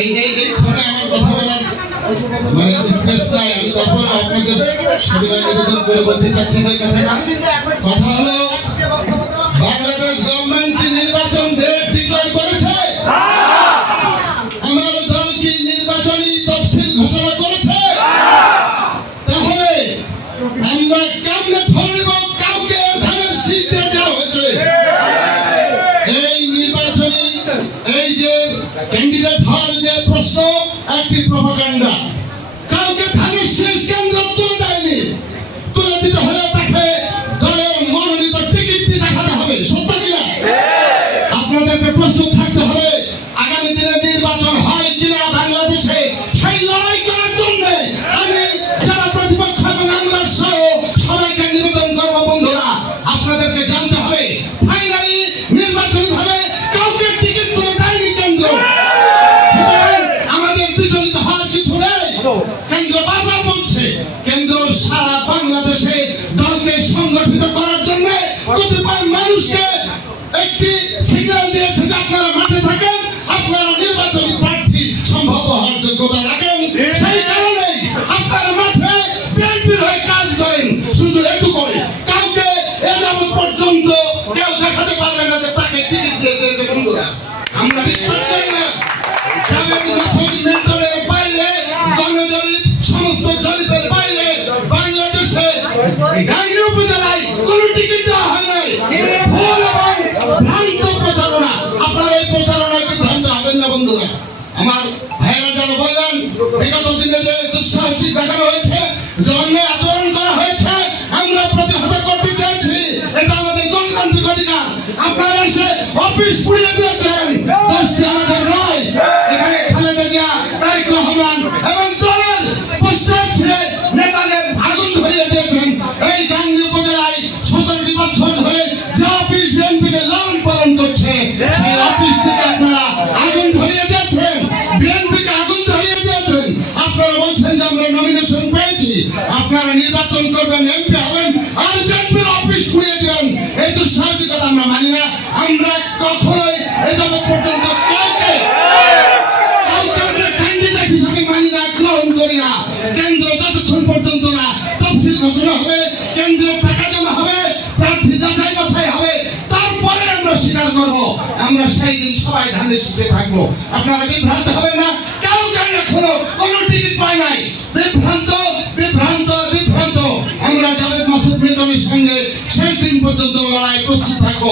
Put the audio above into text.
এই ফোনে আমার কথা বলার মানে স্পেস নাই। আমি তারপর আপনাদের সবিনয় নিবেদন করে বলতে চাচ্ছি না কথাটা। কথা হলো বাংলাদেশ গভর্নমেন্ট কি নির্বাচন ডেট ডিক্লেয়ার করেছে? আমার দল কি নির্বাচনী তফসিল ঘোষণা করেছে? তাহলে আমরা কেমনে ধরব কাউকে ধানের শীষ দিয়ে দেওয়া হয়েছে? এই নির্বাচনী এই যে ক্যান্ডিডেট হওয়ার যে প্রশ্ন একটি প্রপাগান্ডা। কাউকে ধানের শীষ কেন্দ্র তুলে দেয়নি। তুলে দিতে হলে তাকে দলের মনোনীত টিকিট দিয়ে দেখাতে হবে। সত্য কিনা? আপনাদেরকে প্রস্তুত থাকতে হবে আগামী দিনে নির্বাচন হয় কিনা বাংলাদেশে সেই লড়াই করার জন্য। আমি যারা প্রতিপক্ষ এবং আমরা সহ সবাইকে নিবেদন করবো, বন্ধুরা আপনাদেরকে জানতে হবে ফাইনালি নির্বাচন ভাবে কাউকে টিকিট তুলে দেয়নি কেন্দ্র। সুতরাং আমাদের বিচলিত হওয়ার কিছু নেই। কেন্দ্র বারবার বলছে, কেন্দ্র সারা বাংলাদেশে দলকে সংগঠিত করার জন্য কতিপয় মানুষকে একটি সিগন্যাল দিয়েছে যে আপনারা মাঠে থাকেন, আপনারা নির্বাচনী প্রার্থী সম্ভব হওয়ার যোগ্যতা রাখেন। সেই কারণে আপনারা মাঠে বিএনপির হয়ে কাজ করেন। শুধু এটুকুই, কাউকে এ যাবৎ পর্যন্ত কেউ দেখাতে পারবে না যে তাকে টিকিট দিয়ে দিয়েছে। বন্ধুরা আমরা বিশ্বাস করি না। মেন্টলের বাইরে গণজরিপ সমস্ত জরিপের বাইরে বাংলাদেশে গাংনী উপজেলায় কোন টিকিট দেওয়া হয় নাই। ভুল এবং ভ্রান্ত প্রচারণা। আপনারা এই প্রচারণায় বিভ্রান্ত হবেন না বন্ধুরা। আমার ভাইয়েরা যারা বললেন বিগত দিনে যে দুঃসাহসিক দেখানো হয়েছে, যে অন্যায় আচরণ করা হয়েছে, আমরা প্রতিহত করতে চাইছি। এটা আমাদের গণতান্ত্রিক অধিকার। আপনারা এসে অফিস পুড়িয়ে দিয়েছেন, দোষটি আমাদের নয়। এখানে খালেদা জিয়া, তারেক রহমান এবং দলের পোস্টার ছিঁড়ে নেতাদের আগুন ধরিয়ে দিয়েছেন। এই গাংনী উপজেলায় 17টি বছর ধরে যে অফিস বিএনপিকে লালন পালন করছে, সেই অফিস থেকে আপনারা আগুন ধরিয়ে দিয়েছেন, বিএনপিকে আগুন ধরিয়ে দিয়েছেন। আপনারা বলছেন যে আমরা নমিনেশন পেয়েছি, আপনারা নির্বাচন করবেন, এমপি হবেন, আর বিএনপির অফিস পুড়িয়ে দিবেন। এই দুঃসাহসিকতা আমরা মানি না। আমরা কখনোই এ যাবৎ পর্যন্ত কাউকে আমরা ক্যান্ডিডেট হিসেবে মানি না, গ্রহণ করি না। কেন্দ্র যতক্ষণ পর্যন্ত না তফসিল ঘোষণা হবে, কেন্দ্রের টাকা জমা হবে, প্রার্থী যাচাই বাছাই হবে, তারপরে আমরা স্বীকার করবো। আমরা সেই দিন সবাই ধানের শীষে থাকবো। আপনারা বিভ্রান্ত হবেন না। কেউ জানি এখনো কোনো টিকিট পায় নাই। বিভ্রান্ত বিভ্রান্ত বিভ্রান্ত। আমরা জাভেদ মাসুদ মিন্টনের সঙ্গে শেষ দিন পর্যন্ত লড়াই প্রস্তুত থাকবো।